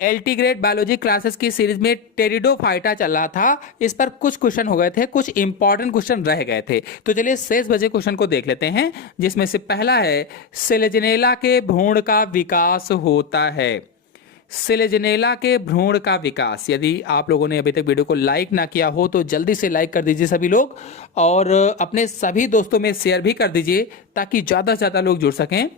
एल्टीग्रेड biology classes की series में pteridophyta चल रहा था। इस पर कुछ क्वेश्चन हो गए थे, कुछ इंपॉर्टेंट क्वेश्चन रह गए थे। तो चलिए शेष बचे क्वेश्चन को देख लेते हैं, जिसमें से पहला है सेलेजनेला के भ्रूण का विकास होता है। सेलेजनेला के भ्रूण का विकास, यदि आप लोगों ने अभी तक वीडियो को लाइक ना किया हो तो जल्दी से लाइक कर दीजिए सभी लोग, और अपने सभी दोस्तों में शेयर भी कर दीजिए ताकि ज़्यादा से ज़्यादा लोग जुड़ सकें।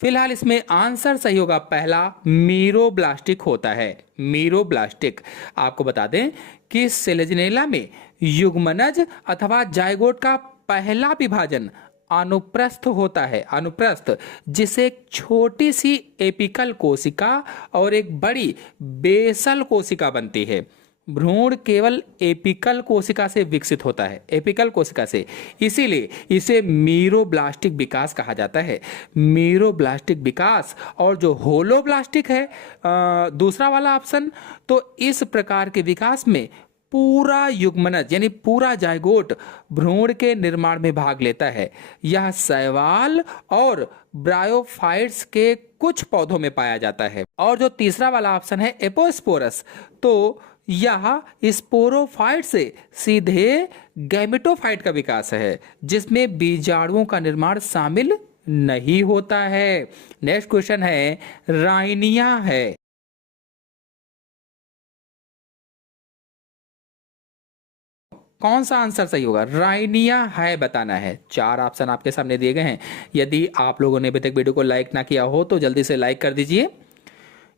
फिलहाल इसमें आंसर सही होगा पहला, मीरोब्लास्टिक होता है। मीरोब्लास्टिक। आपको बता दें कि सेलेजनेला में युग्मनज अथवा जायगोट का पहला विभाजन अनुप्रस्थ होता है। अनुप्रस्थ, जिसे एक छोटी सी एपिकल कोशिका और एक बड़ी बेसल कोशिका बनती है। भ्रूण केवल एपिकल कोशिका से विकसित होता है, एपिकल कोशिका से, इसीलिए इसे मीरोब्लास्टिक विकास कहा जाता है। मीरोब्लास्टिक विकास। और जो होलोब्लास्टिक है दूसरा वाला ऑप्शन, तो इस प्रकार के विकास में पूरा युग्मनज यानी पूरा जायगोट भ्रूण के निर्माण में भाग लेता है। यह शैवाल और ब्रायोफाइट्स के कुछ पौधों में पाया जाता है। और जो तीसरा वाला ऑप्शन है एपोस्पोरस, तो यह स्पोरोफाइट से सीधे गैमेटोफाइट का विकास है, जिसमें बीजाणुओं का निर्माण शामिल नहीं होता है। नेक्स्ट क्वेश्चन है राइनिया है। कौन सा आंसर सही होगा? राइनिया है बताना है। चार ऑप्शन आपके सामने दिए गए हैं। यदि आप लोगों ने अभी तक वीडियो को लाइक ना किया हो तो जल्दी से लाइक कर दीजिए।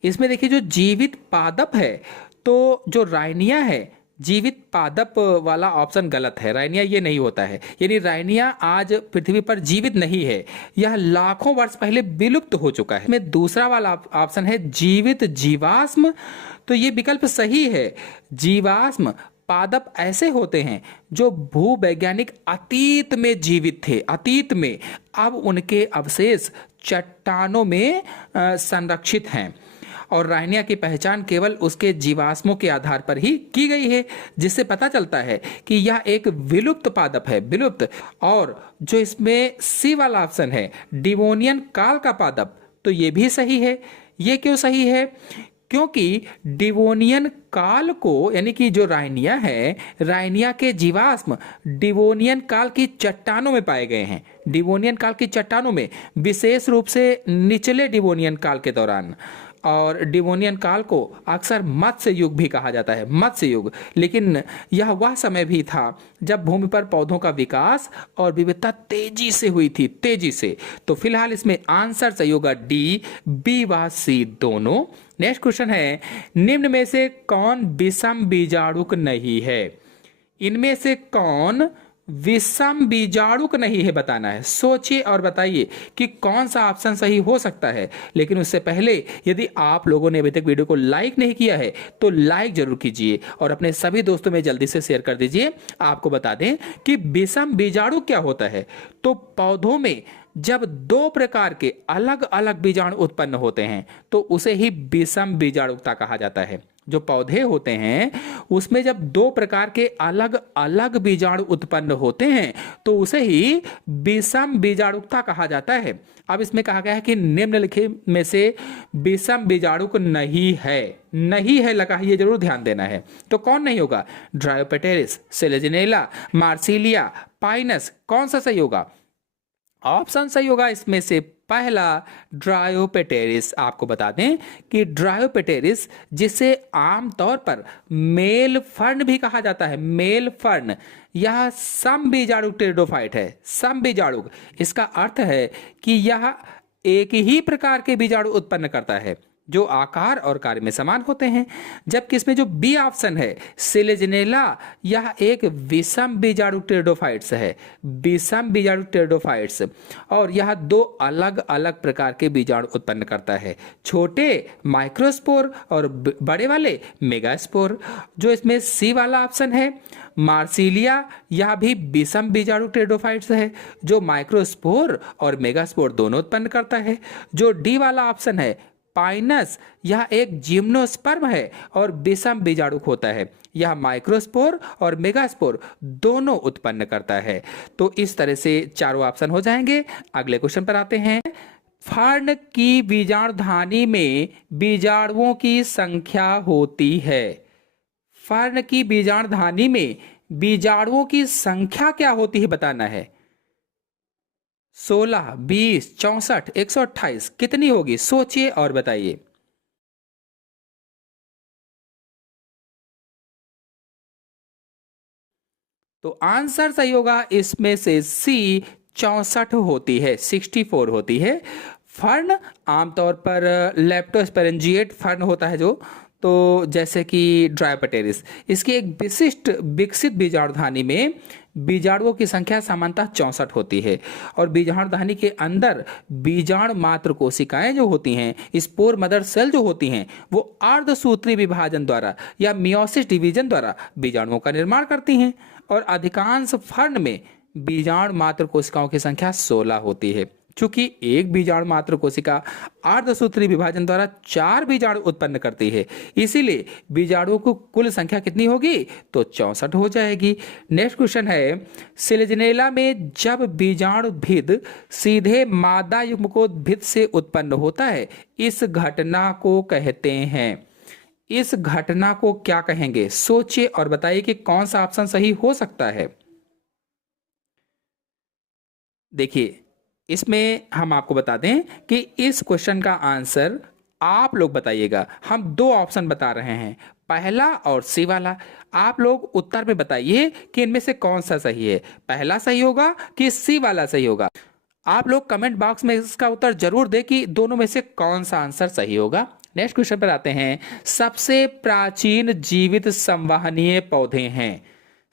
इसमें देखिए जो जीवित पादप है, तो जो राइनिया है, जीवित पादप वाला ऑप्शन गलत है। राइनिया ये नहीं होता है, यानी राइनिया आज पृथ्वी पर जीवित नहीं है, यह लाखों वर्ष पहले विलुप्त हो चुका है। में दूसरा वाला ऑप्शन है जीवित जीवाश्म, तो ये विकल्प सही है। जीवाश्म पादप ऐसे होते हैं जो भूवैज्ञानिक अतीत में जीवित थे, अतीत में, अब उनके अवशेष चट्टानों में संरक्षित हैं। और राइनिया की पहचान केवल उसके जीवाश्मों के आधार पर ही की गई है, जिससे पता चलता है कि यह एक विलुप्त पादप है, विलुप्त। और जो इसमें सी वाला ऑप्शन है डिवोनियन काल का पादप, तो ये भी सही है। ये क्यों सही है? क्योंकि डिवोनियन काल को, यानी कि जो राइनिया है, राइनिया के जीवाश्म डिवोनियन काल की चट्टानों में पाए गए हैं। डिवोनियन काल की चट्टानों में, विशेष रूप से निचले डिवोनियन काल के दौरान। और डिवोनियन काल को अक्सर मत्स्य युग भी कहा जाता है, मत्स्य युग। लेकिन यह वह समय भी था जब भूमि पर पौधों का विकास और विविधता तेजी से हुई थी, तेजी से। तो फिलहाल इसमें आंसर सही होगा डी, बी व सी दोनों। नेक्स्ट क्वेश्चन है निम्न में से कौन विषम बीजाणुक नहीं है? इनमें से कौन विषम बीजाणुक नहीं है बताना है। सोचिए और बताइए कि कौन सा ऑप्शन सही हो सकता है। लेकिन उससे पहले यदि आप लोगों ने अभी तक वीडियो को लाइक नहीं किया है तो लाइक जरूर कीजिए और अपने सभी दोस्तों में जल्दी से शेयर कर दीजिए। आपको बता दें कि विषम बीजाणु क्या होता है। तो पौधों में जब दो प्रकार के अलग अलग बीजाणु उत्पन्न होते हैं तो उसे ही विषम बीजाणुकता कहा जाता है। जो पौधे होते हैं उसमें जब दो प्रकार के अलग अलग बीजाणु उत्पन्न होते हैं तो उसे ही विषम बीजाणुकता कहा जाता है। अब इसमें कहा गया है कि निम्नलिखित में से विषम बीजाणुक नहीं है, नहीं है लगा, ये जरूर ध्यान देना है। तो कौन नहीं होगा? ड्रायोपेटेरिस, सेलेजनेला, मार्सिलिया, पाइनस। कौन सा सही होगा? ऑप्शन सही होगा इसमें से पहला, ड्रायोपेटेरिस। आपको बता दें कि ड्रायोपेटेरिस, जिसे आमतौर पर मेल फर्न भी कहा जाता है, मेल फर्न, यह समबीजाणुक टेरिडोफाइट है। समबीजाणुक, इसका अर्थ है कि यह एक ही प्रकार के बीजाणु उत्पन्न करता है जो आकार और कार्य में समान होते हैं। जबकि इसमें जो बी ऑप्शन है सेलेजनेला, यह एक विषम बीजाणुक टेरिडोफाइट्स है, विषम बीजाणुक टेरिडोफाइट्स। और यह दो अलग अलग प्रकार के बीजाणु उत्पन्न करता है, छोटे माइक्रोस्पोर और बड़े वाले मेगास्पोर। जो इसमें सी वाला ऑप्शन है मार्सिलिया, यह भी विषम बीजाणु टेरिडोफाइट्स है जो माइक्रोस्पोर और मेगास्पोर दोनों उत्पन्न करता है। जो डी वाला ऑप्शन है पाइनस, यह एक जिम्नोस्पर्म है और विषम बीजाणुक होता है, यह माइक्रोस्पोर और मेगास्पोर दोनों उत्पन्न करता है। तो इस तरह से चारों ऑप्शन हो जाएंगे। अगले क्वेश्चन पर आते हैं। फर्न की बीजाणुधानी में बीजाणुओं की संख्या होती है। फर्न की बीजाणुधानी में बीजाणुओं की संख्या क्या होती है बताना है। 16, 20, 64, 128 कितनी होगी? सोचिए और बताइए। तो आंसर सही होगा इसमें से सी, 64 होती है, 64 होती है। फर्न आमतौर पर लेप्टोस्पेरेंजिएट फर्न होता है जो, तो जैसे कि ड्रायोपटेरिस, इसकी एक विशिष्ट विकसित बीजाणुधानी में बीजाणुओं की संख्या सामान्यतः 64 होती है। और बीजाणुधानी के अंदर बीजाणु मात्र कोशिकाएं जो होती हैं, स्पोर मदर सेल जो होती हैं, वो अर्धसूत्री विभाजन द्वारा या मियोसिस डिवीजन द्वारा बीजाणुओं का निर्माण करती हैं। और अधिकांश फर्न में बीजाणु मात्र कोशिकाओं की संख्या 16 होती है। चूंकि एक बीजाणु मात्र कोशिका अर्धसूत्री विभाजन द्वारा 4 बीजाणु उत्पन्न करती है, इसीलिए बीजाणुओं की कुल संख्या कितनी होगी? तो 64 हो जाएगी। नेक्स्ट क्वेश्चन है, सिलेजनेला में जब बीजाणु भिद सीधे मादा युग्मकोद्भिद से उत्पन्न होता है, इस घटना को कहते हैं। इस घटना को क्या कहेंगे? सोचिए और बताइए कि कौन सा ऑप्शन सही हो सकता है। देखिए, इसमें हम आपको बता दें कि इस क्वेश्चन का आंसर आप लोग बताइएगा। हम दो ऑप्शन बता रहे हैं, पहला और सी वाला। आप लोग उत्तर में बताइए कि इनमें से कौन सा सही है, पहला सही होगा कि सी वाला सही होगा। आप लोग कमेंट बॉक्स में इसका उत्तर जरूर दें कि दोनों में से कौन सा आंसर सही होगा। नेक्स्ट क्वेश्चन पर आते हैं। सबसे प्राचीन जीवित संवहनीय पौधे हैं।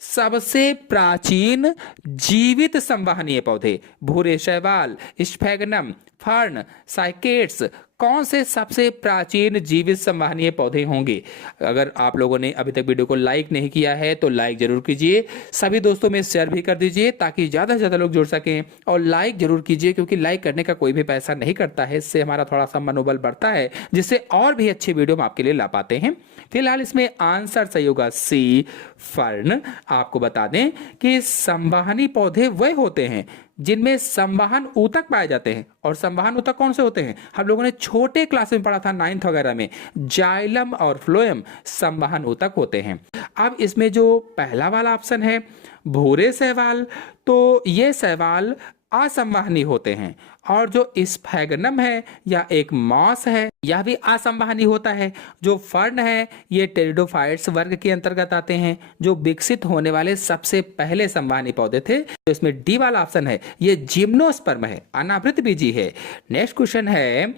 सबसे प्राचीन जीवित संवहनीय पौधे, भूरे शैवाल, स्फैगनम, फर्न, साइकेट्स, कौन से सबसे प्राचीन जीवित संवहनीय पौधे होंगे? अगर आप लोगों ने अभी तक वीडियो को लाइक नहीं किया है तो लाइक जरूर कीजिए, सभी दोस्तों में शेयर भी कर दीजिए ताकि ज़्यादा से ज़्यादा लोग जुड़ सकें। और लाइक जरूर कीजिए क्योंकि लाइक करने का कोई भी पैसा नहीं करता है, इससे हमारा थोड़ा सा मनोबल बढ़ता है, जिससे और भी अच्छी वीडियो हम आपके लिए ला पाते हैं। फिलहाल इसमें आंसर सही होगा सी, फर्न। आपको बता दें कि संवहनी पौधे वह होते हैं जिनमें संवहन ऊतक पाए जाते हैं। और संवहन ऊतक कौन से होते हैं? हम लोगों ने छोटे क्लास में पढ़ा था, 9th वगैरह में, जाइलम और फ्लोएम संवहन ऊतक होते हैं। अब इसमें जो पहला वाला ऑप्शन है भूरे शैवाल, तो ये शैवाल असंवहनी होते हैं। और जो स्फैगनम है या एक मॉस है, यह भी असंवहनी होता है। जो फर्न है ये टेरिडोफाइट्स वर्ग के अंतर्गत आते हैं, जो विकसित होने वाले सबसे पहले संवहनी पौधे थे। तो इसमें डी वाला ऑप्शन है, ये जिम्नोस्पर्म है, अनावृत बीजी है। नेक्स्ट क्वेश्चन है,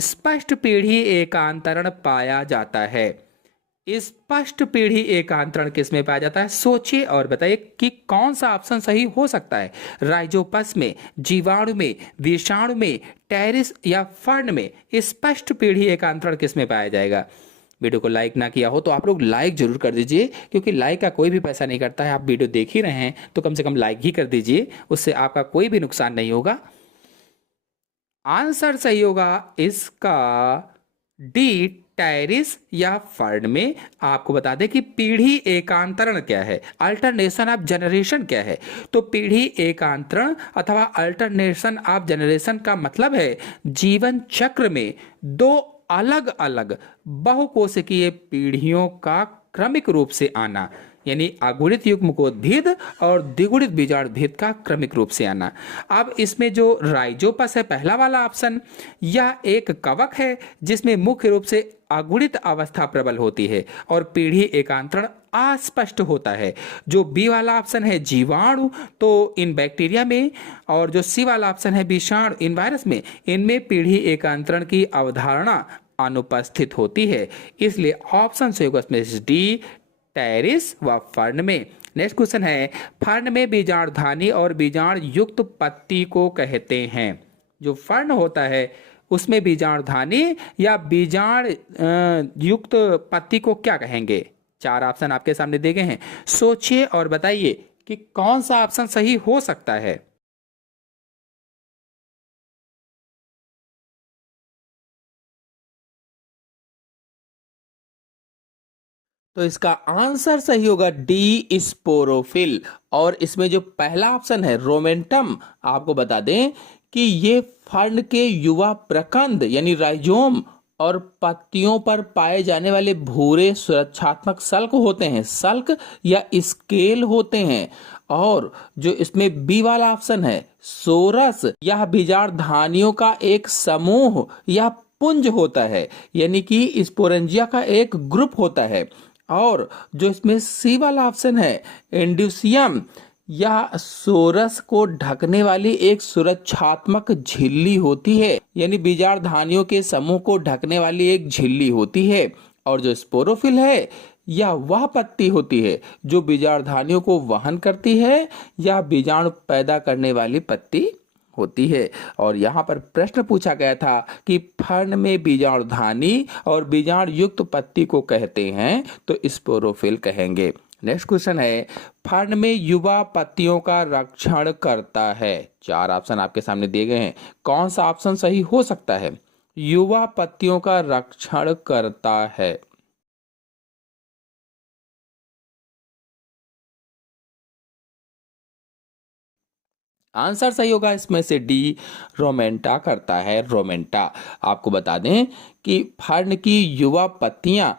स्पष्ट पीढ़ी एकांतरण पाया जाता है। स्पष्ट पीढ़ी एकांतरण किसमें पाया जाता है? सोचिए और बताइए कि कौन सा ऑप्शन सही हो सकता है। राइजोपस में, जीवाणु में, विषाणु में, टेरिस या फर्न में स्पष्ट पीढ़ी एकांतरण किसमें पाया जाएगा? वीडियो को लाइक ना किया हो तो आप लोग लाइक जरूर कर दीजिए, क्योंकि लाइक का कोई भी पैसा नहीं करता है। आप वीडियो देख ही रहे हैं तो कम से कम लाइक ही कर दीजिए, उससे आपका कोई भी नुकसान नहीं होगा। आंसर सही होगा इसका डी, टेरिस या फर्न में। आपको बता दें कि पीढ़ी एकांतरण क्या है, अल्टरनेशन ऑफ जनरेशन क्या है। तो पीढ़ी एकांतरण अथवा अल्टरनेशन ऑफ जनरेशन का मतलब है जीवन चक्र में दो अलग अलग बहुकोशिकीय पीढ़ियों का क्रमिक रूप से आना, यानी अगुणित युग्मकोद्भिद और द्विगुणित बीजाणुभिद का क्रमिक रूप से आना। अब इसमें जो राइजोपस है, पहला वाला ऑप्शन, यह एक कवक है जिसमें मुख्य रूप से अगुणित अवस्था प्रबल होती है और पीढ़ी एकांतरण अस्पष्ट होता है। जो बी वाला ऑप्शन है जीवाणु, तो इन बैक्टीरिया में, और जो सी वाला ऑप्शन है विषाणु, इन वायरस में, इनमें पीढ़ी एकांतरण की अवधारणा अनुपस्थित होती है। इसलिए ऑप्शन से होगा इसमें डी, टेरिस व फर्न में। नेक्स्ट क्वेश्चन है, फर्न में बीजाणुधानी और बीजाणु युक्त पत्ती को कहते हैं। जो फर्न होता है उसमें बीजाणुधानी या बीजाणु युक्त पत्ती को क्या कहेंगे? 4 ऑप्शन आपके सामने दिए गए हैं, सोचिए और बताइए कि कौन सा ऑप्शन सही हो सकता है। तो इसका आंसर सही होगा डी, स्पोरोफिल। और इसमें जो पहला ऑप्शन है रोमेंटम, आपको बता दें कि ये फर्न के युवा प्रकंद यानी राइजोम और पत्तियों पर पाए जाने वाले भूरे सुरक्षात्मक सल्क होते हैं, सल्क या स्केल होते हैं। और जो इसमें बी वाला ऑप्शन है, सोरस या बीजाणुधानियों का एक समूह या पुंज होता है, यानी कि स्पोरेंजिया का एक ग्रुप होता है। और जो इसमें सी वाला ऑप्शन है, इंड्यूसियम या सोरस को ढकने वाली एक सुरक्षात्मक झिल्ली होती है, यानी बीजाणुधानियों के समूह को ढकने वाली एक झिल्ली होती है। और जो स्पोरोफिल है या वह पत्ती होती है जो बीजाणुधानियों को वहन करती है या बीजाणु पैदा करने वाली पत्ती होती है। और यहाँ पर प्रश्न पूछा गया था कि फर्न में बीजाणुधानी और बीजाणु युक्त पत्ती को कहते हैं तो स्पोरोफिल कहेंगे। नेक्स्ट क्वेश्चन है, फर्न में युवा पत्तियों का रक्षण करता है। 4 ऑप्शन आपके सामने दिए गए हैं, कौन सा ऑप्शन सही हो सकता है? युवा पत्तियों का रक्षण करता है। आंसर सही होगा इसमें से डी, रोमेंटा करता है, रोमेंटा। आपको बता दें कि फर्न की युवा पत्तियां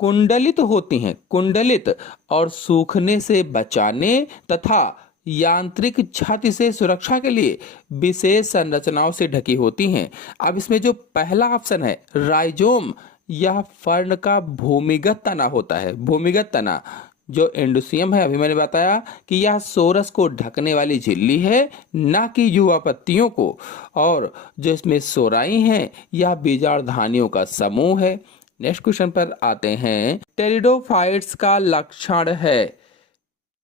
कुंडलित होती हैं, कुंडलित, और सूखने से बचाने तथा यांत्रिक क्षति से सुरक्षा के लिए विशेष संरचनाओं से ढकी होती हैं। अब इसमें जो पहला ऑप्शन है राइजोम, यह फर्न का भूमिगत तना होता है, भूमिगत तना। जो एंडोसियम है, अभी मैंने बताया कि यह सोरस को ढकने वाली झिल्ली है, ना कि युवा पत्तियों को। और जो इसमें सोराई है, यह बीजाणुधानियों का समूह है। नेक्स्ट क्वेश्चन पर आते हैं, टेरिडोफाइट्स का लक्षण है।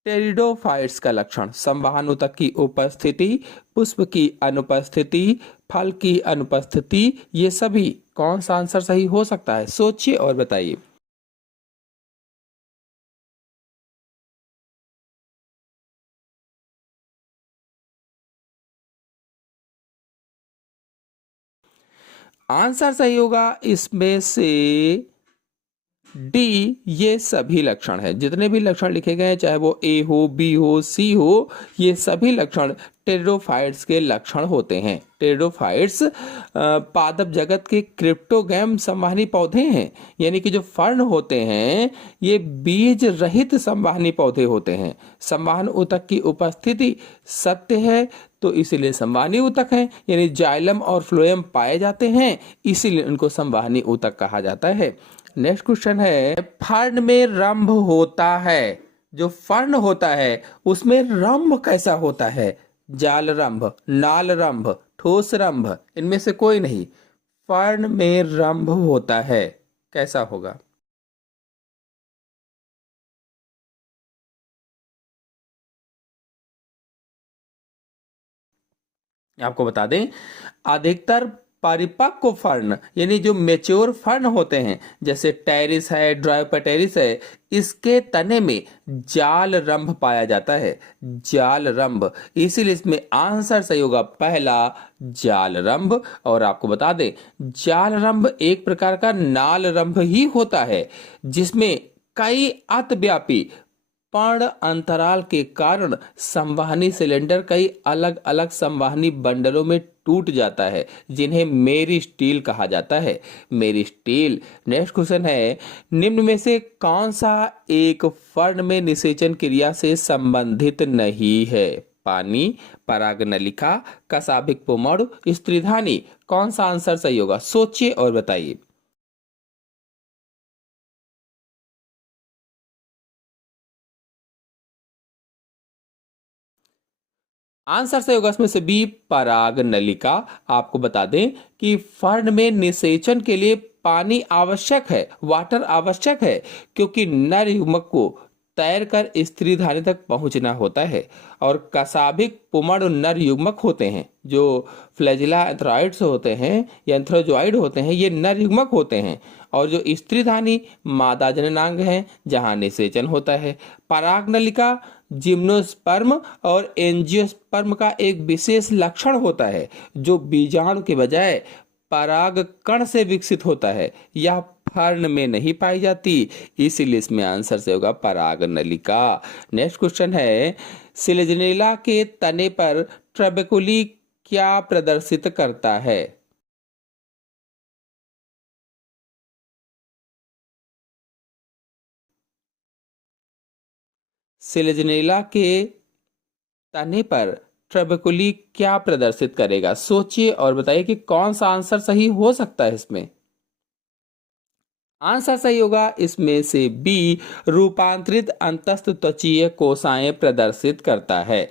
टेरिडोफाइट्स का लक्षण, संवहन ऊतक की उपस्थिति, पुष्प की अनुपस्थिति, फल की अनुपस्थिति, ये सभी कौन सा आंसर सही हो सकता है? सोचिए और बताइए। आंसर सही होगा इसमें से डी, ये सभी लक्षण है। जितने भी लक्षण लिखे गए हैं, चाहे वो ए हो, बी हो, सी हो, ये सभी लक्षण टेरिडोफाइट्स के लक्षण होते हैं। टेरिडोफाइट्स पादप जगत के क्रिप्टोगैम संवहनी पौधे हैं, यानी कि जो फर्न होते हैं ये बीज रहित संवहनी पौधे होते हैं। संवहन ऊतक की उपस्थिति सत्य है तो इसीलिए संवहनी ऊतक है, यानी जाइलम और फ्लोएम पाए जाते हैं, इसीलिए उनको संवहनी ऊतक कहा जाता है। नेक्स्ट क्वेश्चन है, फर्न में रंभ होता है। जो फर्न होता है उसमें रंभ कैसा होता है? जाल रंभ, नाल रंभ, ठोस रंभ, इनमें से कोई नहीं। फर्न में रंभ होता है, कैसा होगा? आपको बता दें, अधिकतर परिपक्व फर्न यानी जो मेच्योर फर्न होते हैं, जैसे टेरिस है, ड्रायोपेटेरिस है, इसके तने में जाल रंभ पाया जाता है, जाल रंभ। इसीलिए इसमें आंसर सही होगा पहला, जाल रंभ। और आपको बता दें, जाल रंभ एक प्रकार का नाल रंभ ही होता है, जिसमें कई अतिव्यापी पर्ण अंतराल के कारण संवहनी सिलेंडर कई अलग अलग संवहनी बंडलों में टूट जाता है, जिन्हें मेरिस्टील कहा जाता है, मेरिस्टील। नेक्स्ट क्वेश्चन है, निम्न में से कौन सा एक फर्न में निषेचन क्रिया से संबंधित नहीं है? पानी, परागनलिका, कशाभिक पुमड़, स्त्रीधानी, कौन सा आंसर सही होगा? सोचिए और बताइए। आंसर सही होगा इसमें से बी, पराग नलिका। आपको बता दें कि फर्न में निषेचन के लिए पानी आवश्यक है, वाटर आवश्यक है, क्योंकि नर युग्मक को तैरकर स्त्री धानी तक पहुंचना होता है। और कशाभिक पुमड़ नर युग्मक होते हैं, जो फ्लैजिला एंथ्राइड्स होते हैं या एंथ्रोजॉइड होते हैं, ये नर युग्मक होते हैं। और जो स्त्रीधानी मादा जननांग है, जहां निषेचन होता है। परागनलिका जिम्नोस्पर्म और एंजियोस्पर्म का एक विशेष लक्षण होता है, जो बीजाणु के बजाय पराग कण से विकसित होता है, यह फर्न में नहीं पाई जाती, इसीलिए इसमें आंसर से होगा पराग नलिका। नेक्स्ट क्वेश्चन है, सिलेजनेला के तने पर ट्रेबेकुली क्या प्रदर्शित करता है? सिलेजनेला के तने पर ट्रबेकुली क्या प्रदर्शित करेगा? सोचिए और बताइए कि कौन सा आंसर सही हो सकता है इसमें। आंसर सही होगा इसमें से बी, रूपांतरित अंतस्थ त्वचीय कोशिकाएं प्रदर्शित करता है।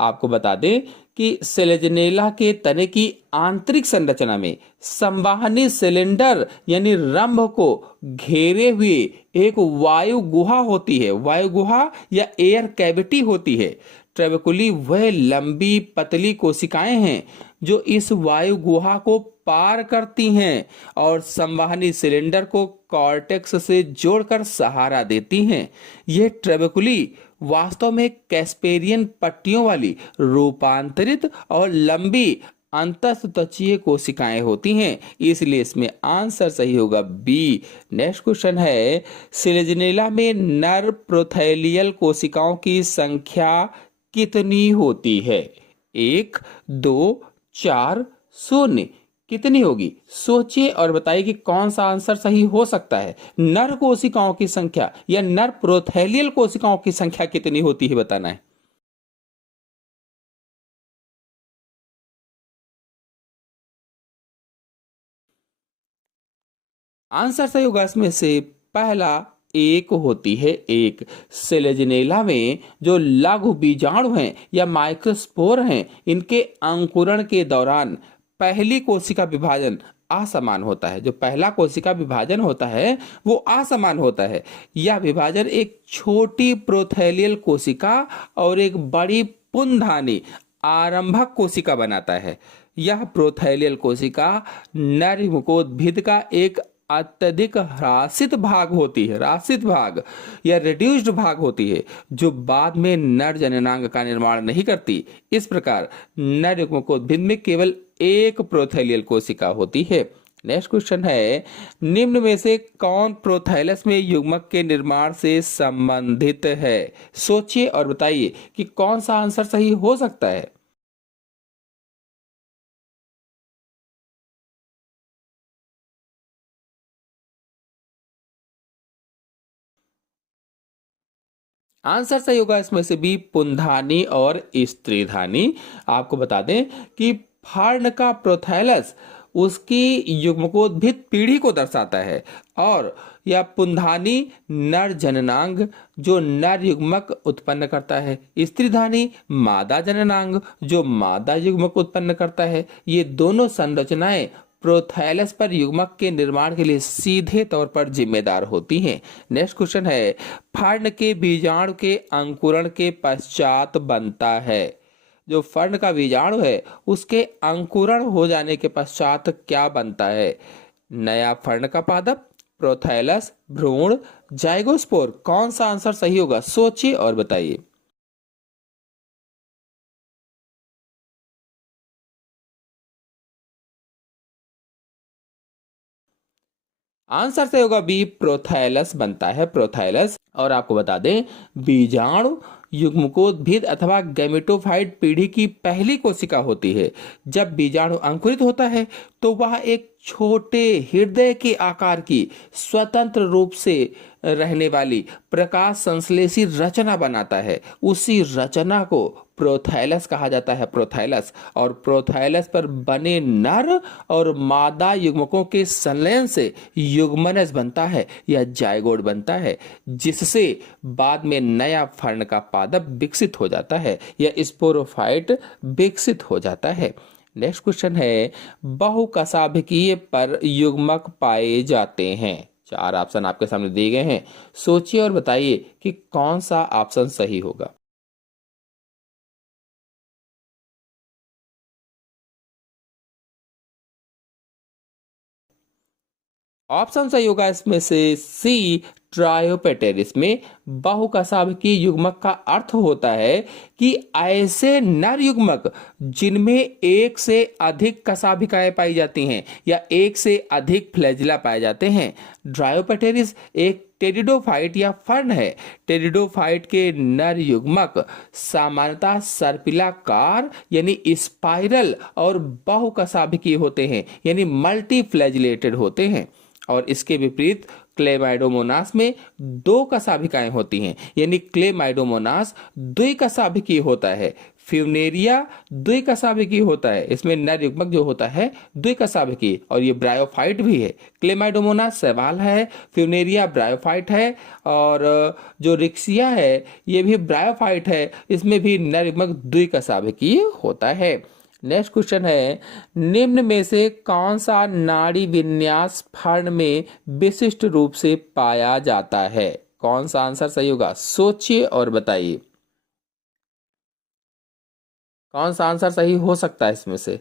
आपको बता दें कि सेलेजनेला के तने की आंतरिक संरचना में संवाहनी सिलेंडर यानी रंभ को घेरे हुए एक वायु गुहा होती है। वायु गुहा या एयर कैविटी होती है। ट्रेबेकुली वह लंबी पतली कोशिकाएं हैं जो इस वायु गुहा को पार करती हैं और संवहनी सिलेंडर को कॉर्टेक्स से जोड़कर सहारा देती हैं। यह ट्रेबेकुली वास्तव में कैस्पेरियन पट्टियों वाली रूपांतरित और लंबी अंतस्थ त्वचीय कोशिकाएं होती हैं, इसलिए इसमें आंसर सही होगा बी। नेक्स्ट क्वेश्चन है, सिलेजनेला में नर प्रोथैलियल कोशिकाओं की संख्या कितनी होती है? एक, दो, चार, शून्य। कितनी होगी? सोचिए और बताइए कि कौन सा आंसर सही हो सकता है। नर कोशिकाओं की संख्या या नर प्रोथैलियल कोशिकाओं की संख्या कितनी होती है बताना है। आंसर सही होगा इसमें से पहला एक होती है। एक। सेलेजिनेला में जो लघु बीजाणु हैं या माइक्रोस्पोर हैं, इनके अंकुरण के दौरान पहली कोशिका विभाजन असमान होता है। जो पहला कोशिका विभाजन होता है वो असमान होता है। यह विभाजन एक छोटी प्रोथैलियल कोशिका और एक बड़ी पुंधानी आरंभक कोशिका बनाता है। यह प्रोथैलियल कोशिका नर मुकोद्भिद का एक अत्यधिक ह्रासित भाग होती है। ह्रासित भाग या रिड्यूस्ड भाग होती है जो बाद में नर जननांग का निर्माण नहीं करती। इस प्रकार नर युग्मकोद्भिद में केवल एक प्रोथैलियल कोशिका होती है। नेक्स्ट क्वेश्चन है, निम्न में से कौन प्रोथैलस में युग्मक के निर्माण से संबंधित है? सोचिए और बताइए कि कौन सा आंसर सही हो सकता है। आंसर सही होगा इसमें से बी, पुंधानी और स्त्रीधानी। आपको बता दें कि फर्न का प्रोथैलस उसकी युग्मकोद्भिद पीढ़ी को दर्शाता है और यह पुंधानी नर जननांग जो नर युग्मक उत्पन्न करता है, स्त्रीधानी मादा जननांग जो मादा युग्मक उत्पन्न करता है। ये दोनों संरचनाएं प्रोथैलस पर युग्मक के निर्माण के लिए सीधे तौर पर जिम्मेदार होती हैं। नेक्स्ट क्वेश्चन है, फर्ण के बीजाणु के अंकुरण के पश्चात बनता है। जो फर्ण का बीजाणु है उसके अंकुरण हो जाने के पश्चात क्या बनता है? नया फर्ण का पादप, प्रोथैलस, भ्रूण, जाइगोस्पोर। कौन सा आंसर सही होगा? सोचिए और बताइए। आंसर से होगा बी, प्रोथैलस बनता है। प्रोथैलस। और आपको बता दें, बीजाणु युग्मकोद्भिद अथवा गैमेटोफाइट पीढ़ी की पहली कोशिका होती है। जब बीजाणु अंकुरित होता है तो वह एक छोटे हृदय के आकार की स्वतंत्र रूप से रहने वाली प्रकाश संश्लेषी रचना बनाता है। उसी रचना को प्रोथैलस कहा जाता है। प्रोथैलस। और प्रोथैलस पर बने नर और मादा युग्मकों के संलयन से युग्मनज बनता है या जाइगोट बनता है, जिससे बाद में नया फर्ण का पादप विकसित हो जाता है या स्पोरोफाइट विकसित हो जाता है। नेक्स्ट क्वेश्चन है, बहुकशाभिकीय पर युग्मक पाए जाते हैं। चार ऑप्शन आपके सामने दिए गए हैं। सोचिए और बताइए कि कौन सा ऑप्शन सही होगा। ऑप्शन सही होगा इसमें से सी, ट्रायोपेटेरिस में बहुकशाभिकीय युग्मक का अर्थ होता है कि ऐसे नर युग्मक जिनमें एक से अधिक कशाभिकाएं पाई जाती हैं या एक से अधिक फ्लैजिला पाए जाते हैं। ड्रायोपेटेरिस एक टेरिडोफाइट या फर्न है। टेरिडोफाइट के नर युग्मक सामान्यतः सर्पिलाकार यानी स्पाइरल और बहुकशाभिकीय होते हैं यानी मल्टी फ्लैजिलेटेड होते हैं। और इसके विपरीत क्लेमाइडोमोनास में दो कशाभिकाएं होती हैं यानी क्लेमाइडोमोनास द्विकशाभिकीय होता है। फ्यूनेरिया द्विकशाभिकीय होता है, इसमें नर युग्मक जो होता है द्विकशाभिकीय, और ये ब्रायोफाइट भी है। क्लेमाइडोमोनास शैवाल है, फ्यूनेरिया ब्रायोफाइट है, और जो रिक्सिया है ये भी ब्रायोफाइट है, इसमें भी नर युग्मक द्विकशाभिकीय होता है। नेक्स्ट क्वेश्चन है, निम्न में से कौन सा नाड़ी विन्यास फर्न में विशिष्ट रूप से पाया जाता है? कौन सा आंसर सही होगा? सोचिए और बताइए कौन सा आंसर सही हो सकता है इसमें से।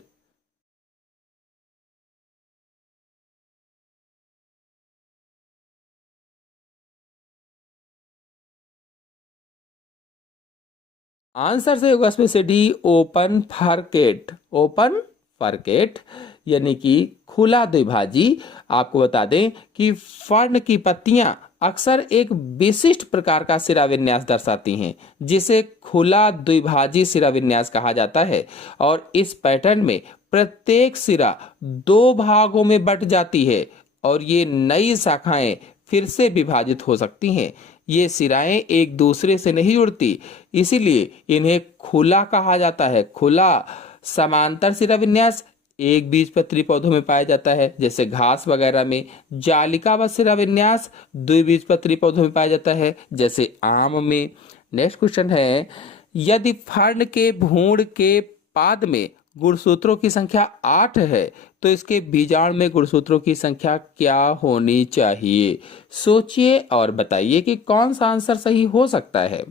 आंसर सही होगा इसमें से डी, ओपन फरकेट। ओपन फरकेट यानी कि खुला द्विभाजी। आपको बता दें कि फर्न की पत्तियां अक्सर एक विशिष्ट प्रकार का सिरा विन्यास दर्शाती हैं जिसे खुला द्विभाजी सिरा विन्यास कहा जाता है। और इस पैटर्न में प्रत्येक सिरा दो भागों में बट जाती है और ये नई शाखाएं फिर से विभाजित हो सकती हैं। ये सिराएं एक दूसरे से नहीं जुड़ती, इसीलिए इन्हें खुला कहा जाता है। खुला समांतर सिरा विन्यास एक बीजपत्री पौधों में पाया जाता है जैसे घास वगैरह में। जालिका व सिरा विन्यास द्विबीजपत्री पौधों में पाया जाता है जैसे आम में। नेक्स्ट क्वेश्चन है, यदि फर्न के भूण के पाद में गुणसूत्रों की संख्या 8 है तो इसके बीजांड में गुणसूत्रों की संख्या क्या होनी चाहिए? सोचिए और बताइए कि कौन सा आंसर सही हो सकता है।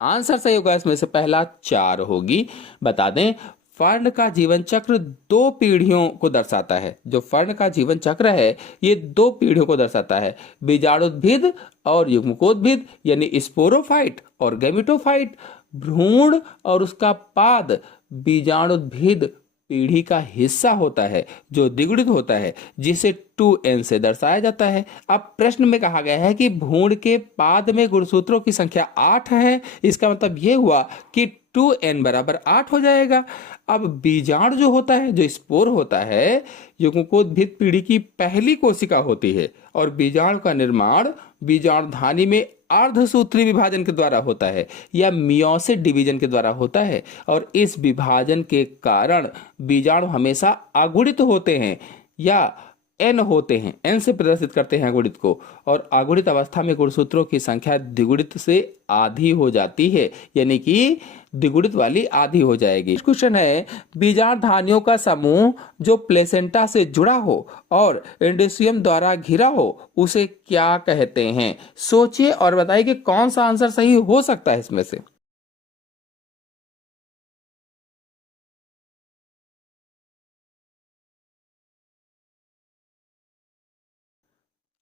आंसर सही होगा इसमें से पहला 4 होगी। बता दें, फर्न का जीवन चक्र दो पीढ़ियों को दर्शाता है। जो फर्न का जीवन चक्र है ये दो पीढ़ियों को दर्शाता है, बीजाणुद्भिद और युग्मकोद्भिद यानी स्पोरोफाइट और गैमेटोफाइट। भ्रूण और उसका पाद बीजाणुद्भिद पीढ़ी का हिस्सा होता है जो द्विगुणित होता है जिसे 2n से दर्शाया जाता है। अब प्रश्न में कहा गया है कि भ्रूण के पाद में गुणसूत्रों की संख्या 8 है, इसका मतलब यह हुआ कि 2n बराबर 8 हो जाएगा। अब बीजाणु जो होता है, जो स्पोर होता है, युग्मकोद्भिद पीढ़ी की पहली कोशिका होती है और बीजाणु का निर्माण बीजाणुधानी में अर्धसूत्री विभाजन के द्वारा होता है या मियोसिस डिवीजन के द्वारा होता है। और इस विभाजन के कारण बीजाणु हमेशा अगुणित होते हैं या एन होते हैं, एन से प्रदर्शित करते हैं अगुणित को। और अगुणित अवस्था में गुणसूत्रों की संख्या द्विगुणित से आधी हो जाती है यानी कि द्विगुणित वाली आधी हो जाएगी। क्वेश्चन है, बीजाणुधानियों का समूह जो प्लेसेंटा से जुड़ा हो और एंडोसियम द्वारा घिरा हो उसे क्या कहते हैं? सोचिए और बताइए कि कौन सा आंसर सही हो सकता है इसमें से।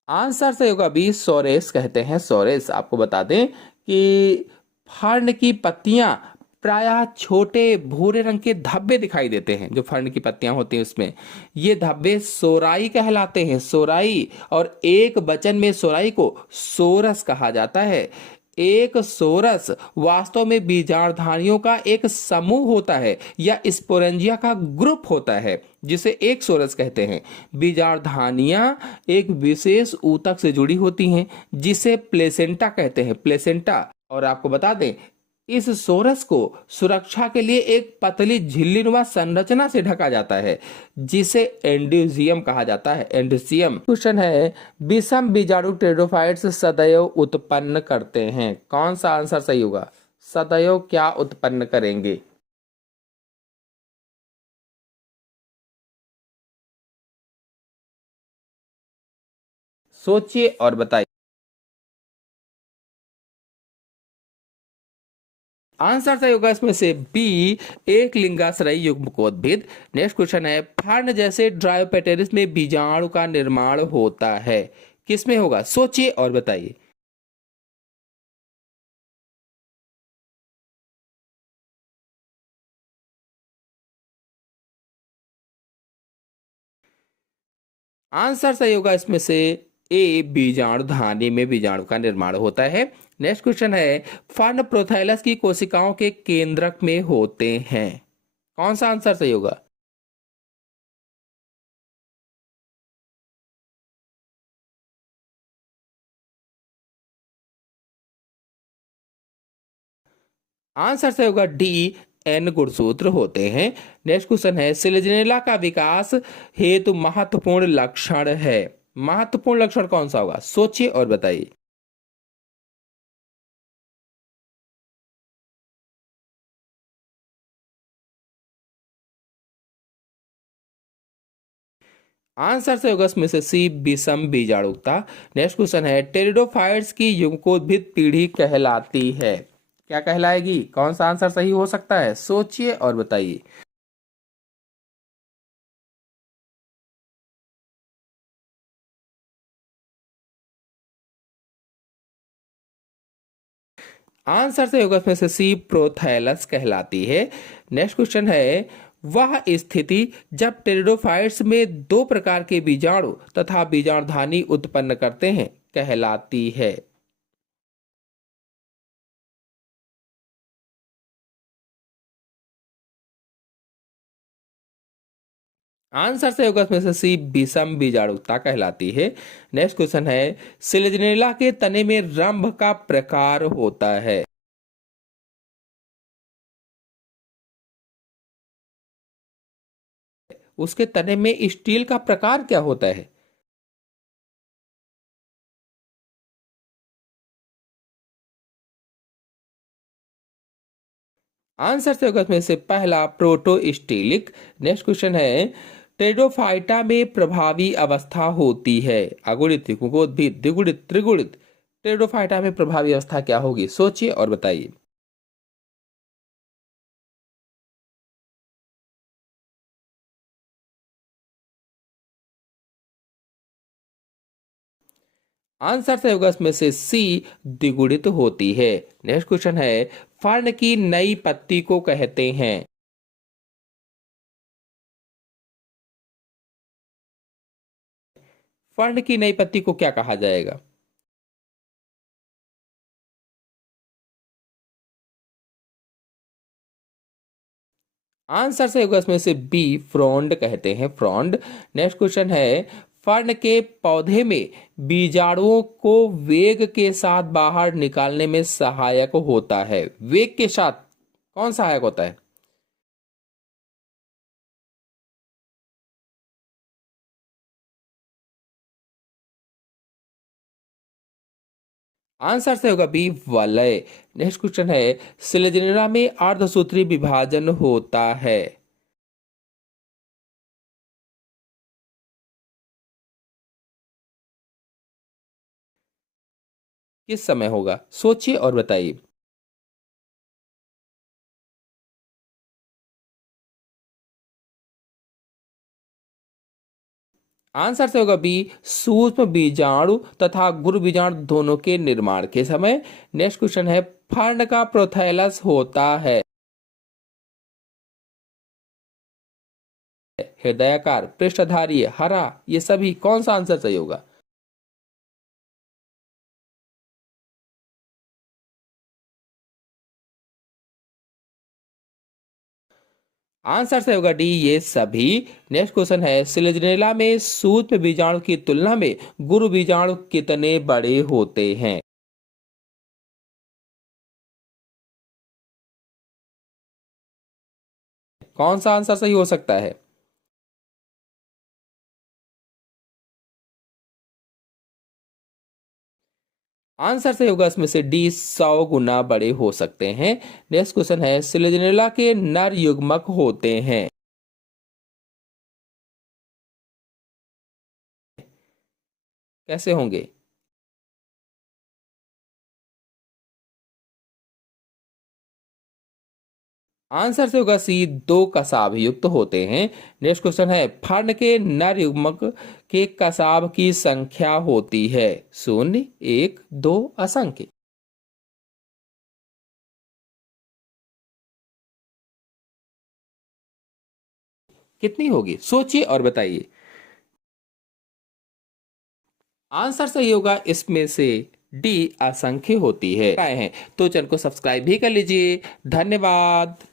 आंसर सही होगा बी, सोरेस कहते हैं। सोरेस। आपको बता दें कि फर्न की पत्तियां प्रायः छोटे भूरे रंग के धब्बे दिखाई देते हैं। जो फर्न की पत्तियां होती हैं उसमें ये धब्बे सोराई कहलाते हैं, सोराई। और एक वचन में सोराई को सोरस कहा जाता है। एक सोरस वास्तव में बीजाणुधारियों का एक समूह होता है या स्पोरेंजिया का ग्रुप होता है जिसे एक सोरस कहते हैं। बीजाणुधानियां एक विशेष ऊतक से जुड़ी होती हैं जिसे प्लेसेंटा कहते हैं, प्लेसेंटा। और आपको बता दें, इस सोरस को सुरक्षा के लिए एक पतली झिल्लीनुमा संरचना से ढका जाता है जिसे एंड्यूजियम कहा जाता है, एंड्यूसियम। क्वेश्चन है, विषम बीजाणु टेरिडोफाइट्स सदैव उत्पन्न करते हैं। कौन सा आंसर सही होगा? सदैव क्या उत्पन्न करेंगे? सोचिए और बताइए। आंसर सही होगा इसमें से बी, एक लिंगाश्रयी युग्मकोद्भिद। नेक्स्ट क्वेश्चन है, फर्न जैसे ड्रायोपेटेरिस में बीजाणु का निर्माण होता है, किसमें होगा? सोचिए और बताइए। आंसर सही होगा इसमें से ए, बीजाणु धानी में बीजाणु का निर्माण होता है। नेक्स्ट क्वेश्चन है, फर्न प्रोथैलस की कोशिकाओं के केंद्रक में होते हैं, कौन सा आंसर सही होगा? आंसर सही होगा डी, एन गुणसूत्र होते हैं। नेक्स्ट क्वेश्चन है, सिलेजनेला का विकास हेतु महत्वपूर्ण लक्षण है, महत्वपूर्ण लक्षण कौन सा होगा? सोचिए और बताइए। आंसर से होगा इसमें से सी, विषम बीजाणुता। नेक्स्ट क्वेश्चन है, टेरिडोफाइट्स की युग्मकोद्भिद पीढ़ी कहलाती है, क्या कहलाएगी? कौन सा आंसर सही हो सकता है? सोचिए और बताइए। आंसर से होगा इसमें से सी, प्रोथैलस कहलाती है। नेक्स्ट क्वेश्चन है, वह स्थिति जब टेरिडोफाइट्स में दो प्रकार के बीजाणु तथा बीजाणुधानी उत्पन्न करते हैं कहलाती है। आंसर से होगा इसमें से सी, विषम बीजाणुता कहलाती है। नेक्स्ट क्वेश्चन है, सिलेजनेला के तने में रंभ का प्रकार होता है, उसके तने में स्टील का प्रकार क्या होता है? आंसर से होगा इसमें से पहला, प्रोटोस्टेलिक। नेक्स्ट क्वेश्चन है, टेरिडोफाइटा में प्रभावी अवस्था होती है, अगुणित, युग्मकोद्भिद, द्विगुणित, त्रिगुणित। टेरिडोफाइटा में प्रभावी अवस्था क्या होगी? सोचिए और बताइए। आंसर से होगा इसमें से सी, द्विगुणित होती है। नेक्स्ट क्वेश्चन है, फर्न की नई पत्ती को कहते हैं, फर्न की नई पत्ती को क्या कहा जाएगा? आंसर से होगा इसमें से बी, फ्रॉन्ड कहते हैं, फ्रॉन्ड। नेक्स्ट क्वेश्चन है, फर्न के पौधे में बीजाणुओं को वेग के साथ बाहर निकालने में सहायक होता है, वेग के साथ कौन सहायक होता है? आंसर से होगा बी, वलय। नेक्स्ट क्वेश्चन है, सिलेजनेरा में अर्धसूत्री विभाजन होता है, किस समय होगा? सोचिए और बताइए। आंसर से होगा बी, सूक्ष्म बीजाणु तथा गुरु बीजाणु दोनों के निर्माण के समय। नेक्स्ट क्वेश्चन है, फर्न का प्रोथैलस होता है हृदयाकार, पृष्ठधारी, हरा, ये सभी कौन सा आंसर सही होगा? आंसर से होगा डी, ये सभी। नेक्स्ट क्वेश्चन है, सिलेजनेला में सूक्ष्म बीजाणु की तुलना में गुरु बीजाणु कितने बड़े होते हैं, कौन सा आंसर सही हो सकता है? आंसर सही होगा इसमें से डी, 100 गुना बड़े हो सकते हैं। नेक्स्ट क्वेश्चन है, सिलेजनेला के नर युग्मक होते हैं, कैसे होंगे? आंसर से होगा सी, दो कसाब युक्त होते हैं। नेक्स्ट क्वेश्चन है, फर्ण के नर युग्मक के कसाब की संख्या होती है शून्य, एक, दो, असंख्य। कितनी होगी, सोचिए और बताइए। आंसर सही होगा इसमें से डी, असंख्य होती है। आए हैं तो चैनल को सब्सक्राइब भी कर लीजिए। धन्यवाद।